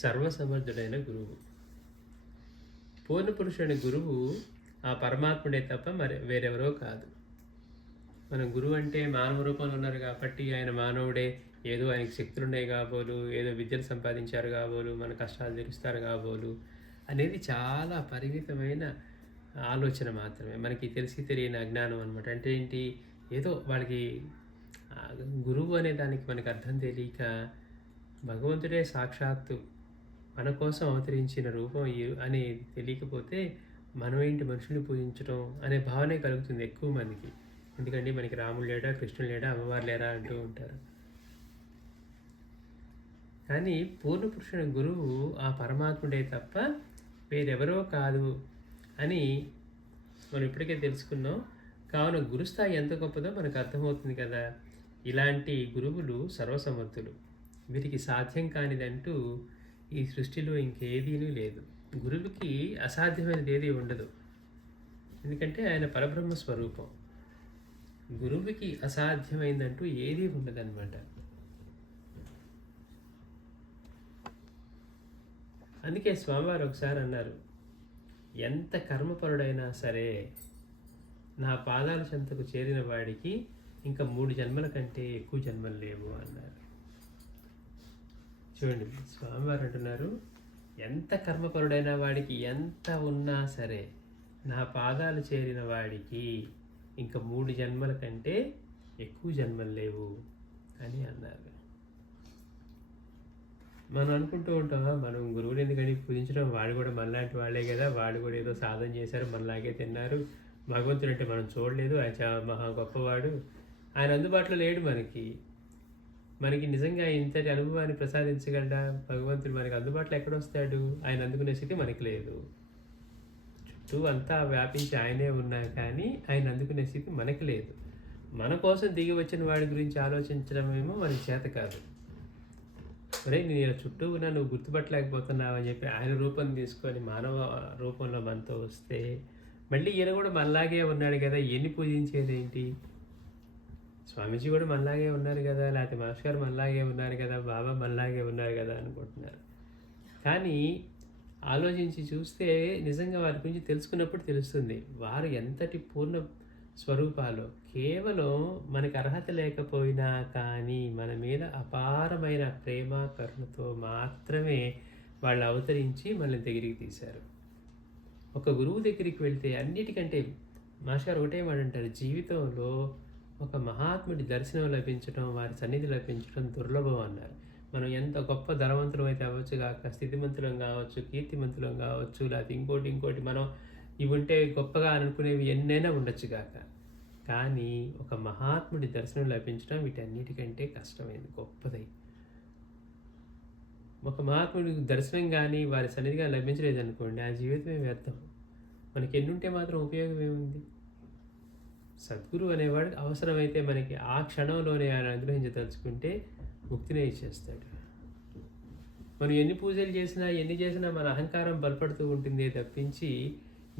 సర్వసమర్థుడైన గురువు. పూర్ణపురుషుడైన గురువు ఆ పరమాత్ముడే తప్ప మరి వేరెవరో కాదు. మనం గురువు అంటే మానవ రూపంలో ఉన్నారు కాబట్టి ఆయన మానవుడే, ఏదో ఆయనకి శక్తులున్నాయి కాబోలు, ఏదో విద్యలు సంపాదించారు కాబోలు, మన కష్టాలు తీరుస్తారు కాబోలు అనేది చాలా పరిమితమైన ఆలోచన మాత్రమే. మనకి తెలిసి తెలియని అజ్ఞానం అనమాట. అంటే ఏంటి, ఏదో వాళ్ళకి గురువు అనే దానికి మనకు అర్థం తెలియక భగవంతుడే సాక్షాత్తు మన కోసం అవతరించిన రూపం అని తెలియకపోతే మనం ఏంటి మనుషుల్ని పూజించడం అనే భావనే కలుగుతుంది ఎక్కువ మందికి. ఎందుకంటే మనకి రాముడు లేడా, కృష్ణుడు లేడా, అమ్మవారు లేరా అంటూ ఉంటారు. కానీ పూర్ణపురుషుని గురువు ఆ పరమాత్ముడే తప్ప వేరెవరో కాదు అని మనం ఇప్పటికే తెలుసుకున్నాం. కావున గురుస్థాయి ఎంత గొప్పదో మనకు అర్థమవుతుంది కదా. ఇలాంటి గురువులు సర్వసమర్థులు. వీరికి సాధ్యం కానిదంటూ ఈ సృష్టిలో ఇంకేదీనూ లేదు. గురువుకి అసాధ్యమైనది ఏదీ ఉండదు. ఎందుకంటే ఆయన పరబ్రహ్మ స్వరూపం. గురువుకి అసాధ్యమైందంటూ ఏదీ ఉండదన్నమాట. అందుకే స్వామివారు ఒకసారి అన్నారు, ఎంత కర్మపరుడైనా సరే నా పాదాల చెంతకు చేరిన వాడికి ఇంకా 3 జన్మల కంటే ఎక్కువ జన్మలు లేవు అన్నారు. చూడండి, స్వామివారు అంటున్నారు, ఎంత కర్మపరుడైన వాడికి ఎంత ఉన్నా సరే నా పాదాలు చేరిన వాడికి ఇంకా 3 జన్మల కంటే ఎక్కువ జన్మలు లేవు అని అన్నారు. మనం అనుకుంటూ ఉంటామా, మనం గురువుని ఎందుకని పూజించడం, వాడు కూడా మనలాంటి వాళ్ళే కదా, వాడు కూడా ఏదో సాధన చేశారు, మనలాగే తిన్నారు, భగవంతుడు అంటే మనం చూడలేదు, ఆయన మహా గొప్పవాడు, ఆయన అందుబాటులో లేడు మనకి నిజంగా ఇంతటి అనుభవాన్ని ప్రసాదించగలడా భగవంతుడు? మనకి అందుబాటులో ఎక్కడొస్తాడు? ఆయన అందుకునే స్థితి మనకి లేదు. చుట్టూ అంతా వ్యాపించి ఆయనే ఉన్నా కానీ ఆయన అందుకునే స్థితి మనకి లేదు. మన కోసం దిగి వచ్చిన వాడి గురించి ఆలోచించడం ఏమో మనకి చేత కాదు. ఒరే, నేను చుట్టూ ఉన్నా, నువ్వు గుర్తుపట్టలేకపోతున్నావు అని చెప్పి ఆయన రూపం తీసుకొని మానవ రూపంలో మనతో వస్తే మళ్ళీ ఈయన కూడా మనలాగే ఉన్నాడు కదా, ఈయన్ని పూజించేది ఏంటి? స్వామీజీ కూడా మనలాగే ఉన్నారు కదా, లేకపోతే మాస్టర్ గారు మనలాగే ఉన్నారు కదా, బాబా మనలాగే ఉన్నారు కదా అనుకుంటున్నారు. కానీ ఆలోచించి చూస్తే నిజంగా వారి గురించి తెలుసుకున్నప్పుడు తెలుస్తుంది వారు ఎంతటి పూర్ణ స్వరూపాలు. కేవలం మనకు అర్హత లేకపోయినా కానీ మన మీద అపారమైన ప్రేమ కరుణతో మాత్రమే వాళ్ళు అవతరించి మనల్ని దగ్గరికి తీశారు. ఒక గురువు దగ్గరికి వెళ్తే అన్నిటికంటే మాస్టర్ ఒకటే మాట అంటారు, జీవితంలో ఒక మహాత్ముడి దర్శనం లభించడం, వారి సన్నిధి లభించడం దుర్లభం అన్నారు. మనం ఎంత గొప్ప ధనవంతులం అయితే అవ్వచ్చు కాక, స్థితిమంతులం కావచ్చు, కీర్తిమంతులం కావచ్చు, లేకపోతే ఇంకోటి మనం ఇవి ఉంటే గొప్పగా అనుకునేవి ఎన్నైనా ఉండొచ్చు కాక, కానీ ఒక మహాత్ముడి దర్శనం లభించడం వీటన్నిటికంటే కష్టమైంది, గొప్పదై. ఒక మహాత్ముడి దర్శనం కానీ వారి సన్నిధిగా లభించలేదనుకోండి, ఆ జీవితమే వ్యర్థం. మనకి ఎన్నుంటే మాత్రం ఉపయోగం ఏముంది? సద్గురు అనేవాడు అవసరమైతే మనకి ఆ క్షణంలోనే ఆయన అనుగ్రహించదలుచుకుంటే ముక్తినే ఇచ్చేస్తాడు. మనం ఎన్ని పూజలు చేసినా ఎన్ని చేసినా మన అహంకారం బలపడుతూ ఉంటుంది తప్పించి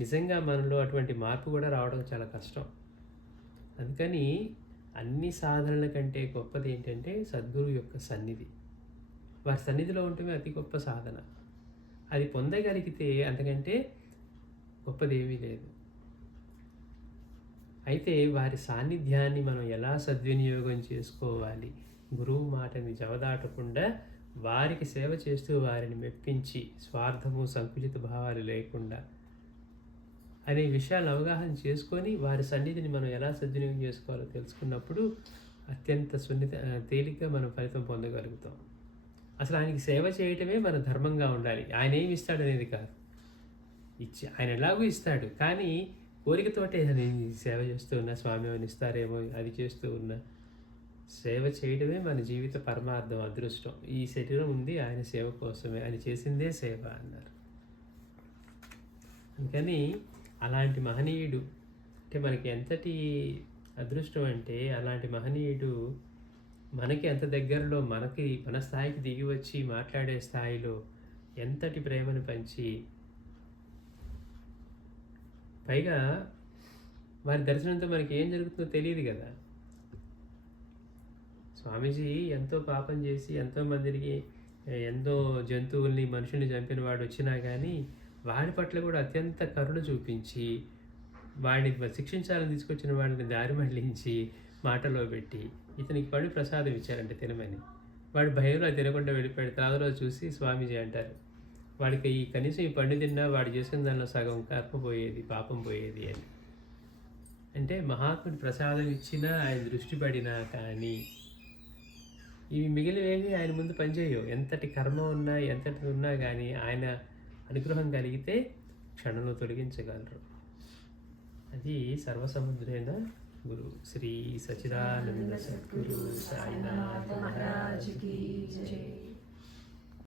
నిజంగా మనలో అటువంటి మార్పు కూడా రావడం చాలా కష్టం. అందుకని అన్ని సాధనల కంటే గొప్పది ఏంటంటే సద్గురు యొక్క సన్నిధి. వారి సన్నిధిలో ఉండటమే అతి గొప్ప సాధన. అది పొందగలిగితే అంతకంటే గొప్పది ఏమీ లేదు. అయితే వారి సాన్నిధ్యాన్ని మనం ఎలా సద్వినియోగం చేసుకోవాలి, గురువు మాటని జవదాటకుండా వారికి సేవ చేస్తూ వారిని మెప్పించి స్వార్థము సంకుచిత భావాలు లేకుండా అనే విషయాలు అవగాహన చేసుకొని వారి సన్నిధిని మనం ఎలా సద్వినియోగం చేసుకోవాలో తెలుసుకున్నప్పుడు అత్యంత తేలిగ్గా మనం ఫలితం పొందగలుగుతాం. అసలు ఆయనకి సేవ చేయటమే మన ధర్మంగా ఉండాలి. ఆయన ఏమి ఇస్తాడు అనేది కాదు, ఆయన ఎలాగూ ఇస్తాడు, కానీ కోరికతోటే నేను సేవ చేస్తూ ఉన్నా, స్వామి ఏమైనా ఇస్తారేమో అది చేస్తూ ఉన్నా. సేవ చేయడమే మన జీవిత పరమార్థం, అదృష్టం. ఈ శరీరం ఉంది ఆయన సేవ కోసమే, ఆయన చేసిందే సేవ అన్నారు. అందుకని అలాంటి మహనీయుడు అంటే మనకి ఎంతటి అదృష్టం అంటే, అలాంటి మహనీయుడు మనకి ఎంత దగ్గరలో, మన స్థాయికి దిగి వచ్చి మాట్లాడే స్థాయిలో ఎంతటి ప్రేమను పంచి, పైగా వారి దర్శనంతో మనకి ఏం జరుగుతుందో తెలియదు కదా. స్వామీజీ ఎంతో పాపం చేసి ఎంతోమందికి ఎంతో జంతువుల్ని, మనుషుల్ని చంపిన వాడు వచ్చినా గానీ, వాడి పట్ల కూడా అత్యంత కరుణ చూపించి, వాడిని శిక్షించాలని తీసుకొచ్చిన వాడిని దారి మళ్ళించి, మాటలో పెట్టి, ఇతనికి పండు ప్రసాదం ఇచ్చారంట తినమని. వాడు భయంలో అది తినకుండా వెళ్ళిపోయాడు. తర్వాత రోజు చూసి స్వామీజీ అంటారు, వాడికి కనీసం ఈ పండు తిన్నా వాడు చేసిన దానిలో సగం కర్మ పోయేది, పాపం పోయేది అని. అంటే మహాత్ముడి ప్రసాదం ఇచ్చినా, ఆయన దృష్టి పడినా కానీ, ఇవి మిగిలినవేవి ఆయన ముందు పనిచేయవు. ఎంతటి కర్మ ఉన్నా, ఎంతటి ఉన్నా కానీ, ఆయన అనుగ్రహం కలిగితే క్షణంలో తొలగించగలరు. అది సర్వసముద్రైన గురు శ్రీ సచ్చిదానంద సద్గురు సాయినాథ్ महाराज की जय।